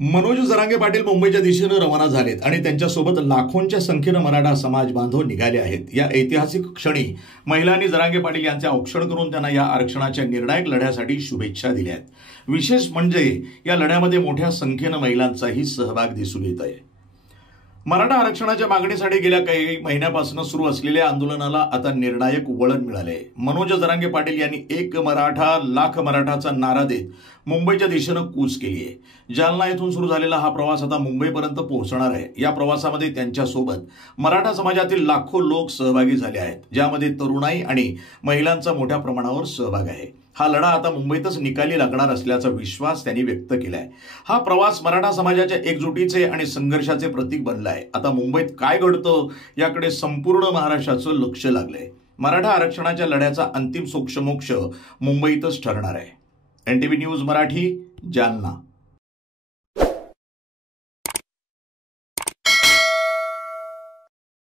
मनोज जरांगे पाटील मुंबईच्या दिशेने रवाना झालेत आणि त्यांच्यासोबत लाखोंच्या संख्येनं मराठा समाज बांधव निघाले आहेत। या ऐतिहासिक क्षणी महिलांनी जरांगे पाटील यांचे औक्षण करून त्यांना या आरक्षणाच्या निर्णायक लढ्यासाठी शुभेच्छा दिल्या आहेत। विशेष म्हणजे या लढ्यामध्ये मोठ्या संख्येनं महिलांचाही सहभाग दिसून येत आहे। मराठा आरक्षणाच्या मागणीसाठी गेल्या काही महिन्यापासून सुरू असलेल्या आंदोलनाला आता निर्णायक वळण मिळाले। मनोज जरांगे पाटील यांनी एक मराठा लाख मराठाचा नारा देत मुंबईच्या दिशेने कूच केली आहे। जालना येथून सुरू झालेला हा प्रवास आता मुंबईपर्यंत पोहोचणार आहे। या प्रवासामध्ये त्यांच्यासोबत मराठा समाजातील लाखो लोक सहभागी झाले आहेत, ज्यामध्ये तरुणाई आणि महिलांचा मोठ्या प्रमाणावर सहभाग आहे। हा लढा आता मुंबईतच निकाली लागणार असल्याचा विश्वास त्यांनी व्यक्त केलाय। हा प्रवास मराठा समाजाच्या एकजुटीचे आणि संघर्षाचे प्रतीक बनला आहे। आता मुंबईत काय घडतं याकडे संपूर्ण महाराष्ट्राचं लक्ष लागलंय। मराठा आरक्षणाच्या लढ्याचा अंतिम सोक्षमोक्ष मुंबईतच ठरणार आहे। NTV news Marathi, Jalna.